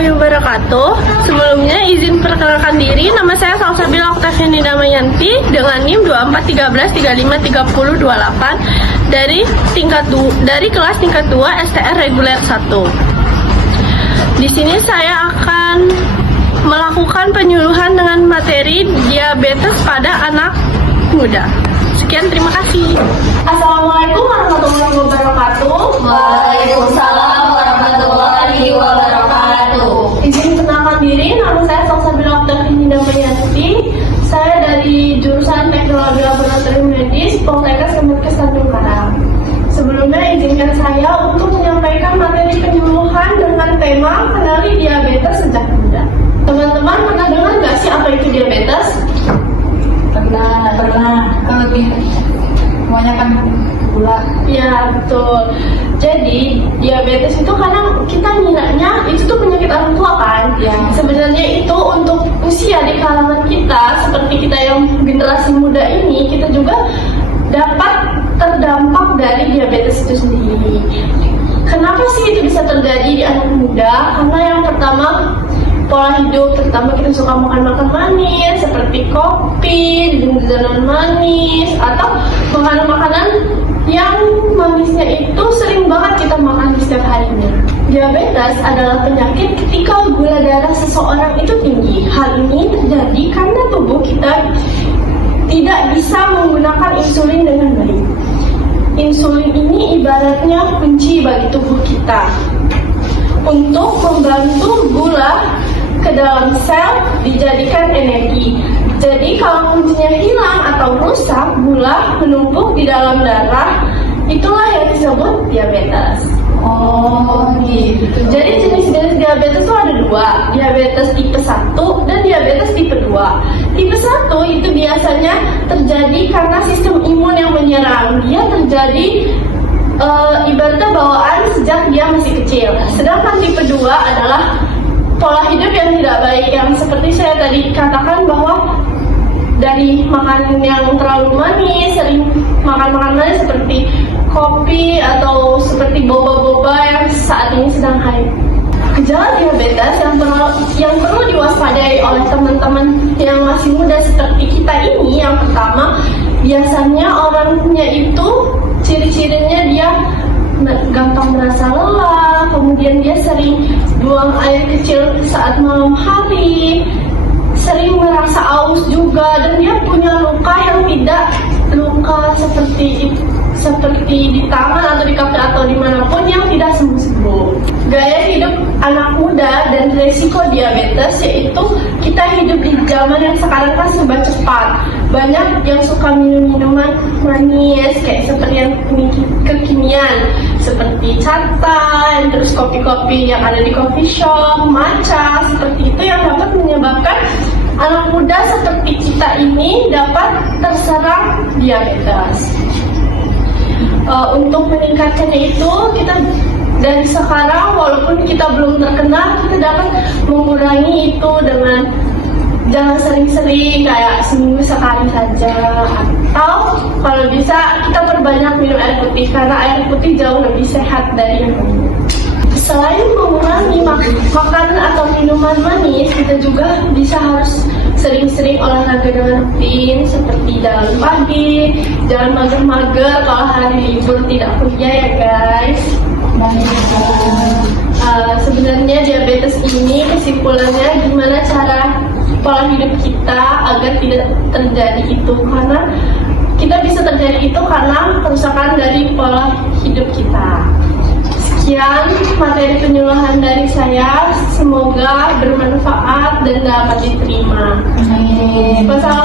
warahmatullahi wabarakatuh. Sebelumnya izin perkenalkan diri, nama saya Salsabila Oktaviani Damayanti dengan NIM 2413533028 dari kelas tingkat 2 STR reguler 1. Di sini saya akan melakukan penyuluhan dengan materi diabetes pada anak muda. Sekian, terima kasih. Assalamualaikum warahmatullahi wabarakatuh. Waalaikumsalam warahmatullahi wabarakatuh. Izin kenalkan diri, nama saya Salsabila Oktaviani Damayanti. Saya dari jurusan Teknologi Laboratorium Medis Poltekkes Kemenkes Tanjung Karang. Sebelumnya izinkan saya untuk menyampaikan materi penyuluhan dengan tema kenali diabetes sejak muda. Teman-teman pernah dengar nggak sih apa itu diabetes? Pernah. Semuanya kan gula. Ya, betul. Jadi diabetes itu karena kita ngiranya itu tuh penyakit orang tua kan? Ya. Sebenarnya itu untuk usia di kalangan kita, seperti kita yang generasi muda ini, kita juga dapat terdampak dari diabetes itu sendiri. Kenapa sih itu bisa terjadi di anak muda? Karena yang pertama, pola hidup, terutama kita suka makan manis seperti kopi, jajanan manis, atau makanan-makanan yang manisnya itu sering banget kita makan di setiap harinya. Diabetes adalah penyakit ketika gula darah seseorang itu tinggi. Hal ini terjadi karena tubuh kita tidak bisa menggunakan insulin dengan baik. Insulin ini ibaratnya kunci bagi tubuh kita untuk membantu gula ke dalam sel dijadikan energi. Jadi kalau kuncinya hilang atau rusak, gula menumpuk di dalam darah, itulah yang disebut diabetes. Oh, gitu. Jadi jenis-jenis diabetes itu ada dua, diabetes tipe 1 dan diabetes tipe 2. Tipe 1 itu biasanya terjadi karena sistem imun yang menyerang. Dia terjadi ibaratnya bawaan sejak dia masih kecil. Sedangkan tipe 2 adalah pola hidup yang tidak baik, yang seperti saya tadi katakan bahwa dari makanan yang terlalu manis, sering makan manis seperti kopi atau seperti boba-boba yang saat ini sedang hype. Gejala diabetes yang perlu diwaspadai oleh teman-teman yang masih muda seperti kita ini, yang pertama, biasanya orangnya itu ciri-cirinya dia gampang merasa lelah, kemudian dia sering buang air kecil saat malam hari, sering merasa aus juga, dan dia punya luka yang tidak luka seperti di tangan atau di kaki atau dimanapun yang tidak sembuh-sembuh. Gaya hidup anak muda dan resiko diabetes yaitu kita hidup di zaman yang sekarang kan serba cepat. Banyak yang suka minum minuman manis kayak seperti yang kekinian, seperti catai, terus kopi-kopi yang ada di coffee shop, matcha, seperti itu yang dapat menyebabkan anak muda seperti kita ini dapat terserang diabetes. Untuk meningkatkannya itu, kita dari sekarang walaupun kita belum terkena, kita dapat mengurangi itu dengan jangan sering-sering, kayak seminggu sekali saja, atau kalau bisa kita perbanyak minum air putih karena air putih jauh lebih sehat dari yang lain. Selain mengurangi makanan atau minuman manis, kita juga bisa harus sering-sering olahraga dengan rutin seperti jalan pagi, jangan mager-mager kalau hari libur tidak kuliah ya guys. Sebenarnya diabetes ini kesimpulannya gimana cara pola hidup kita agar tidak terjadi itu, karena kita bisa terjadi itu karena kerusakan dari pola hidup kita. Sekian materi penyuluhan dari saya, semoga bermanfaat dan dapat diterima. Amin. Wassalamualaikum